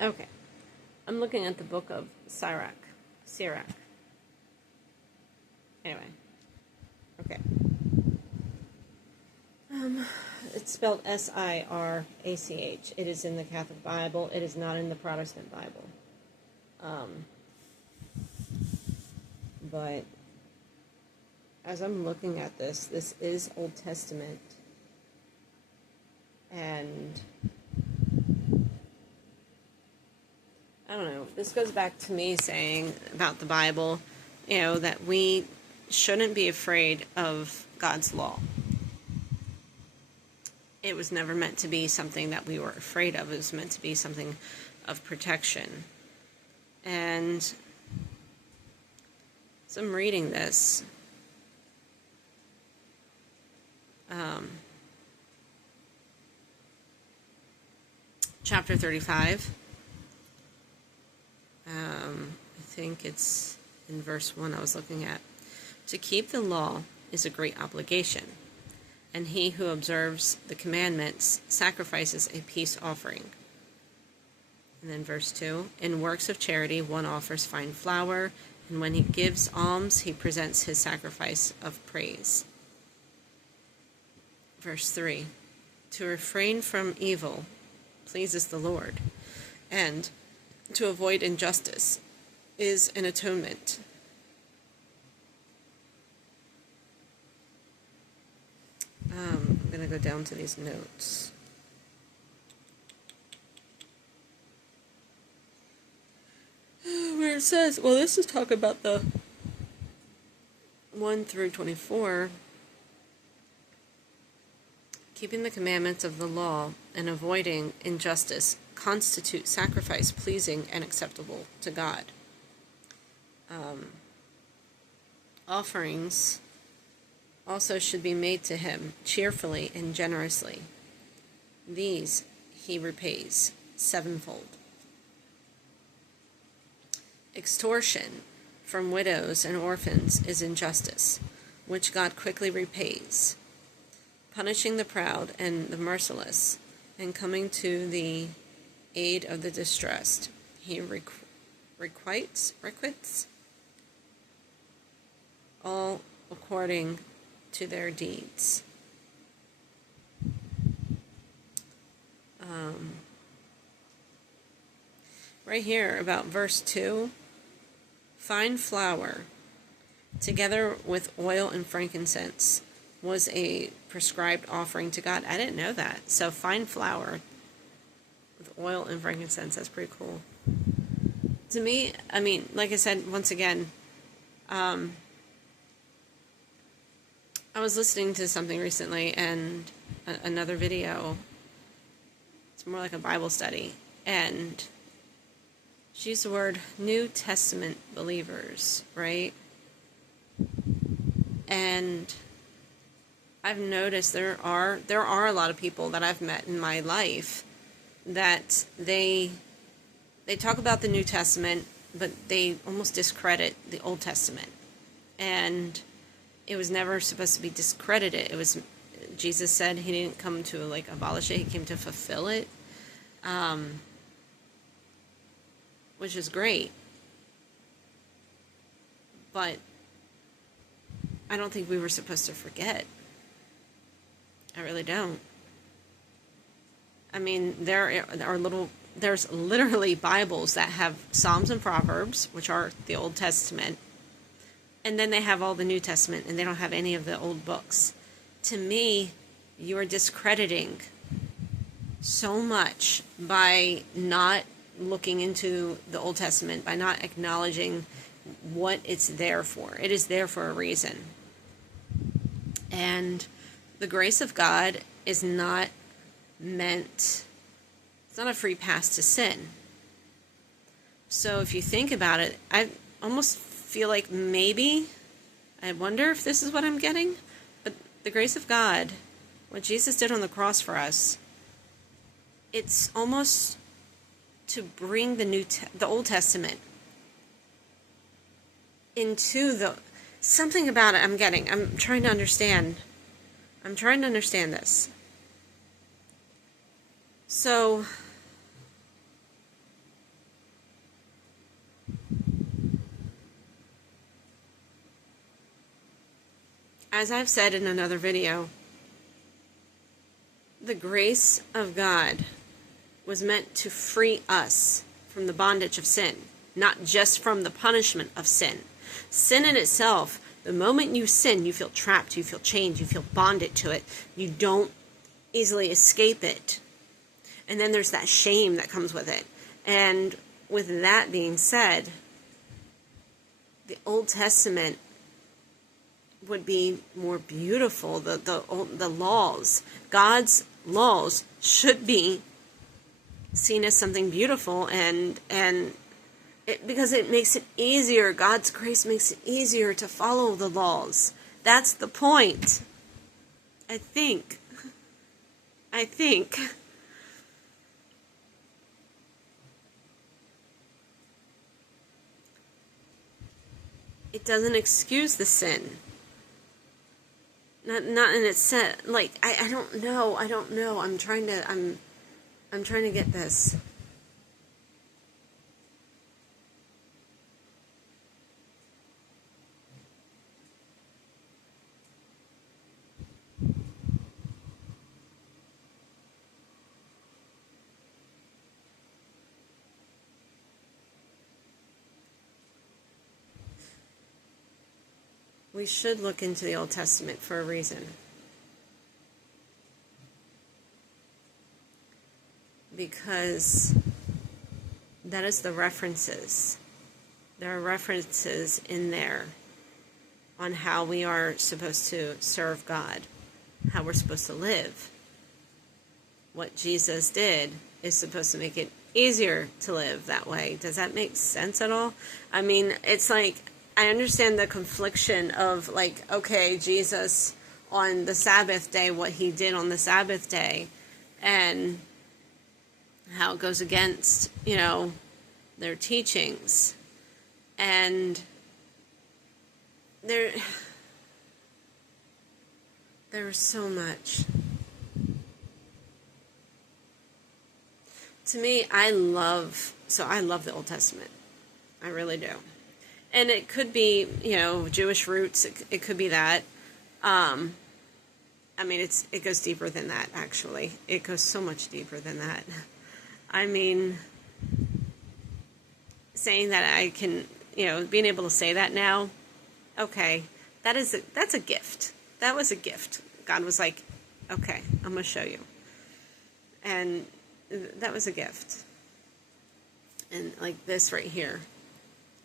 Okay. I'm looking at the book of Sirach. Anyway. Okay. It's spelled Sirach. It is in the Catholic Bible. It is not in the Protestant Bible. But as I'm looking at this is Old Testament. And I don't know, this goes back to me saying about the Bible, that we shouldn't be afraid of God's law. It was never meant to be something that we were afraid of. It was meant to be something of protection. And so I'm reading this. Chapter 35. I think it's in verse 1 I was looking at. To keep the law is a great obligation, and he who observes the commandments sacrifices a peace offering. And then verse 2, in works of charity one offers fine flour, and when he gives alms he presents his sacrifice of praise. Verse 3, to refrain from evil pleases the Lord, and to avoid injustice is an atonement. I'm going to go down to these notes. Where it says, well, this is talk about the 1 through 24. Keeping the commandments of the law and avoiding injustice constitute sacrifice pleasing and acceptable to God. Offerings also should be made to him cheerfully and generously. These he repays sevenfold. Extortion from widows and orphans is injustice, which God quickly repays. Punishing the proud and the merciless, and coming to the aid of the distressed, he requites all according to their deeds. Right here about verse 2, fine flour together with oil and frankincense was a prescribed offering to God. I didn't know that. So fine flour with oil and frankincense, that's pretty cool. To me, I mean, like I said, once again, I was listening to something recently and another video. It's more like a Bible study. And she used the word New Testament believers, right? And I've noticed there are a lot of people that I've met in my life that they talk about the New Testament, but they almost discredit the Old Testament. And it was never supposed to be discredited. It was, Jesus said he didn't come to abolish it, he came to fulfill it. Which is great. But I don't think we were supposed to forget. I really don't. I mean, there's literally Bibles that have Psalms and Proverbs, which are the Old Testament, and then they have all the New Testament, and they don't have any of the old books. To me, you are discrediting so much by not looking into the Old Testament, by not acknowledging what it's there for. It is there for a reason. And the grace of God is not meant, it's not a free pass to sin. So if you think about it, I almost feel like maybe, I wonder if this is what I'm getting, but the grace of God, what Jesus did on the cross for us, it's almost to bring the Old Testament into something about it I'm trying to understand this. So as I've said in another video, the grace of God was meant to free us from the bondage of sin, not just from the punishment of sin. Sin in itself, the moment you sin, you feel trapped, you feel chained, you feel bonded to it. You don't easily escape it. And then there's that shame that comes with it. And with that being said, the Old Testament would be more beautiful. The laws, God's laws, should be seen as something beautiful, and because it makes it easier. God's grace makes it easier to follow the laws. That's the point. I think. It doesn't excuse the sin. Not in its sense. Like, I don't know. I'm trying to get this. We should look into the Old Testament for a reason. Because that is the references. There are references in there on how we are supposed to serve God, how we're supposed to live. What Jesus did is supposed to make it easier to live that way. Does that make sense at all? I mean, it's like, I understand the confliction of, like, okay, Jesus on the Sabbath day, what he did on the Sabbath day, and how it goes against, their teachings. And there's so much. To me, I love the Old Testament. I really do. And it could be, Jewish roots. It could be that. I mean, it goes deeper than that, actually. It goes so much deeper than that. I mean, saying that I can, being able to say that now, okay, that's a gift. That was a gift. God was like, okay, I'm going to show you. And that was a gift. And like this right here.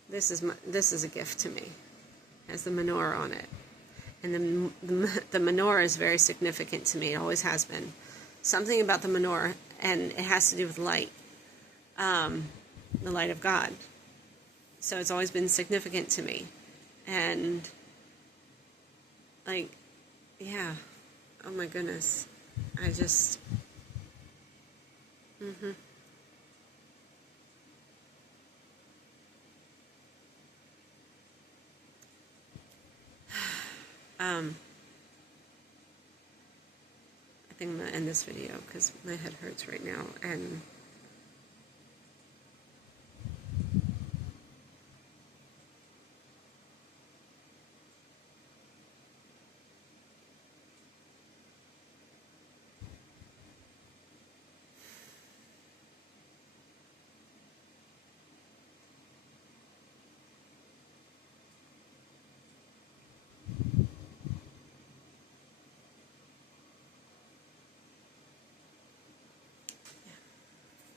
This is a gift to me. It has the menorah on it. And the menorah is very significant to me. It always has been. Something about the menorah, and it has to do with light. The light of God. So it's always been significant to me. And, like, yeah. Oh my goodness. I just... I think I'm going to end this video because my head hurts right now, and